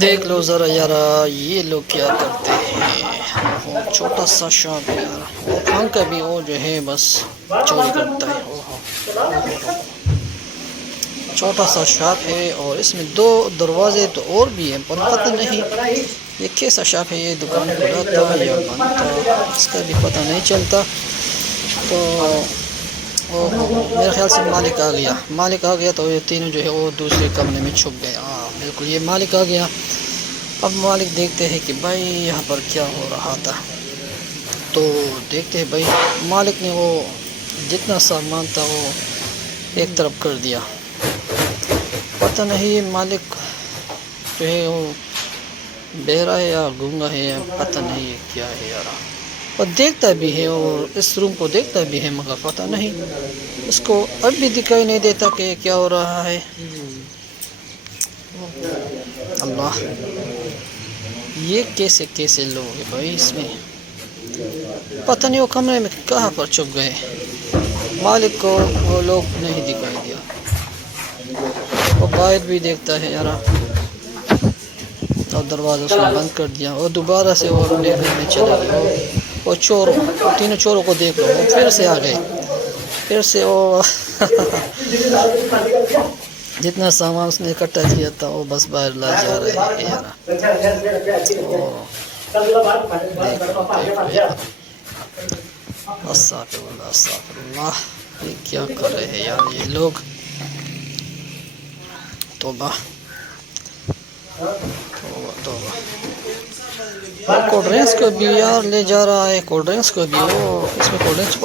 دیکھ لو ذرا یار یہ لوگ کیا کرتے ہیں. چھوٹا سا شاپ ہے یار. وہ پنکھا بھی وہ جو ہے بس چوری کرتا ہے. چھوٹا سا شاپ ہے اور اس میں 2 دروازے تو اور بھی ہیں پر پتہ نہیں یہ کیسا شاپ ہے. یہ دکان کھلا تھا یا بند تھا اس کا بھی پتہ نہیں چلتا. تو میرے خیال سے مالک آ گیا تو یہ تینوں جو ہے وہ دوسرے کمرے میں چھپ گئے. بالکل یہ مالک آ گیا. اب مالک دیکھتے ہیں کہ بھائی یہاں پر کیا ہو رہا تھا. تو دیکھتے ہیں بھائی مالک نے وہ جتنا سامان تھا وہ ایک طرف کر دیا. پتہ نہیں مالک جو ہے وہ بہرا ہے یا گونگا ہے یا پتہ نہیں کیا ہے یار. اور دیکھتا بھی ہے اور اس روم کو دیکھتا بھی ہے مگر پتہ نہیں اس کو اب بھی دکھائی نہیں دیتا کہ کیا ہو رہا ہے. اللہ یہ کیسے لوگ ہیں بھائی. اس میں پتہ نہیں وہ کمرے میں کہاں پر چھپ گئے. مالک کو وہ لوگ نہیں دکھائی دیا. وہ باہر بھی دیکھتا ہے یار اور دروازہ اس نے بند کر دیا. اور دوبارہ سے وہ اپنے گھر میں چلے گئے. وہ تینوں چوروں کو دیکھ لو وہ پھر سے آ گئے. پھر سے وہ جتنا سامان اس نے اکٹھا کیا تھا وہ بس باہر لا جا رہے ہیں یار. استغفر اللہ یہ کیا کر رہے ہیں یار یہ لوگ. توبہ. کولڈ ڈرنکس کو بھی یار لے جا رہا ہے. کولڈ ڈرنکس کو بھی وہ اس میں کولڈ ڈرنکس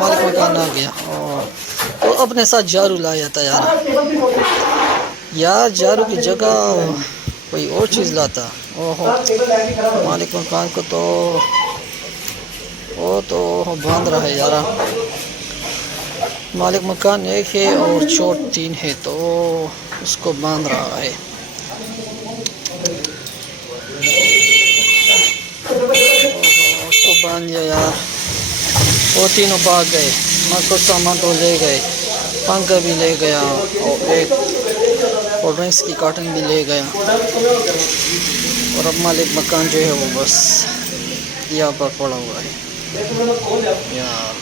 مالک مکان آ گیا. وہ اپنے ساتھ جارو لایا تھا یار جارو کی جگہ کوئی اور چیز لاتا. مالک مکان کو تو وہ تو باندھ رہا ہے یار. مالک مکان 1 ہے اور چور 3 ہے تو اس کو باندھ رہا ہے. اس کو باندھ دیا یار. وہ تینوں بھاگ گئے. کچھ سامان تو لے گئے. پنکھا بھی لے گیا اور ایک کولڈ ڈرنکس کی کارٹن بھی لے گیا. اور اب مالک مکان جو ہے وہ بس یہاں پر پڑا ہوا ہے یار.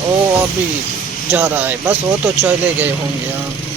وہ ابھی جا رہا ہے بس. وہ تو چلے گئے ہوں گے یار.